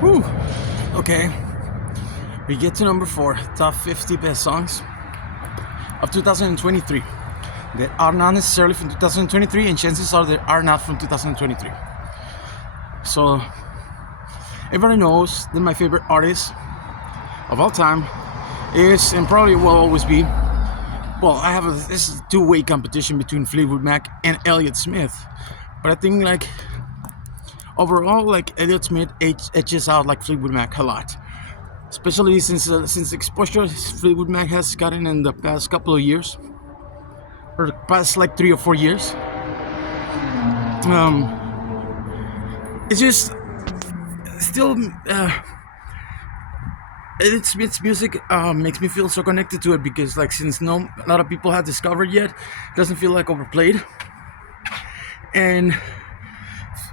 Whew. Okay, we get to number 4, top 50 best songs of 2023 that are not necessarily from 2023, and chances are they are not from 2023. So everybody knows that my favorite artist of all time is, and probably will always be, well, I have this is a two-way competition between Fleetwood Mac and Elliott Smith, but I think like overall, like Elliott Smith edges out like Fleetwood Mac a lot, especially since the exposure Fleetwood Mac has gotten in the past couple of years, or the past like 3 or 4 years. It's just still Elliott Smith's music makes me feel so connected to it because like since a lot of people have discovered yet, it doesn't feel like overplayed, and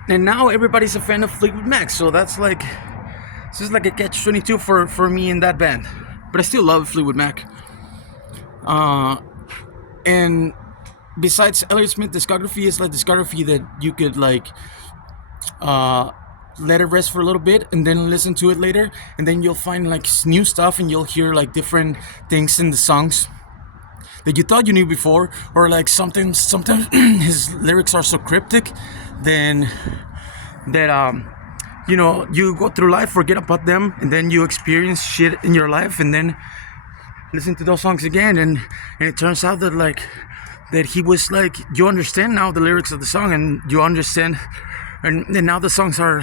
now everybody's a fan of Fleetwood Mac, so that's like it's just like a catch-22 for me in that band. But I still love Fleetwood Mac. And besides Elliott Smith discography, it's like discography that you could like let it rest for a little bit and then listen to it later, and then you'll find like new stuff and you'll hear like different things in the songs that you thought you knew before, or like sometimes his lyrics are so cryptic then that you go through life, forget about them, and then you experience shit in your life and then listen to those songs again, and it turns out that like that he was like, you understand now the lyrics of the song, and you understand, and now the songs are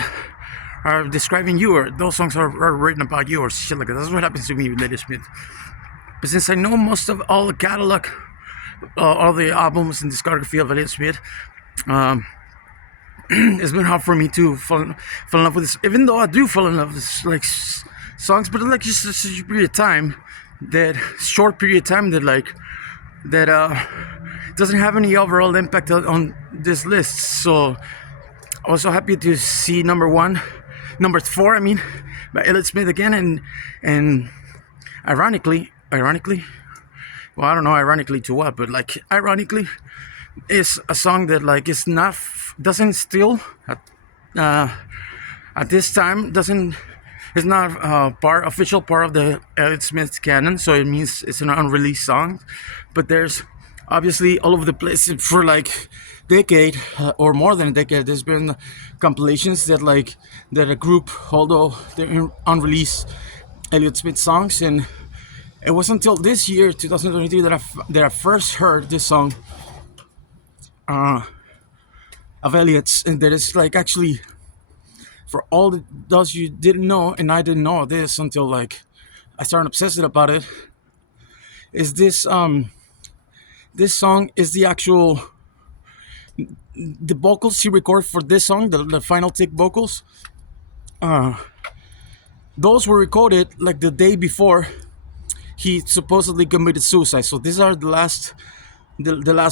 describing you, or those songs are written about you, or shit like that. That's what happens to me with Elliott Smith. But since I know most of all the catalog, all the albums and discography of Elliott Smith, it's been hard for me to fall in love with this. Even though I do fall in love with like songs, but like just such a period of time, that short period of time that doesn't have any overall impact on this list. So I was so happy to see number 4, I mean, by Elliott Smith again, and ironically, well, I don't know ironically to what, but like ironically, is a song that like is not doesn't still at this time is not official part of the Elliott Smith canon, so it means it's an unreleased song. But there's obviously all over the place for like decade or more than a decade. There's been compilations that a group, although they're unreleased Elliott Smith songs, and it was until this year, 2023, that I first heard this song of Elliott's, and that is like actually, for all those you didn't know, and I didn't know this until like I started obsessing about it, is this this song is the vocals he recorded for this song, the final take vocals, those were recorded like the day before he supposedly committed suicide. So these are the last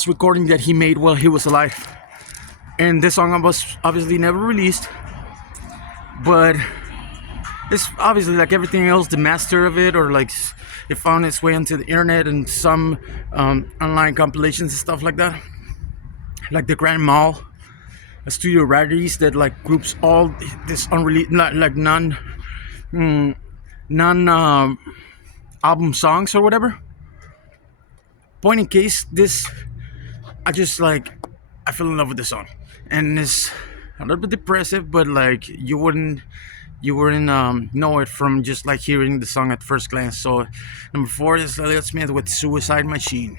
recording that he made while he was alive, and this song was obviously never released, but it's obviously like everything else, the master of it, or like it found its way onto the internet and some online compilations and stuff like that, like the Grand Mall studio rarities that like groups all this unreleased, like non album songs or whatever. Point in case, this I fell in love with the song, and it's a little bit depressive, but like you wouldn't know it from just like hearing the song at first glance. So number 4 is Elliott Smith with Suicide Machine.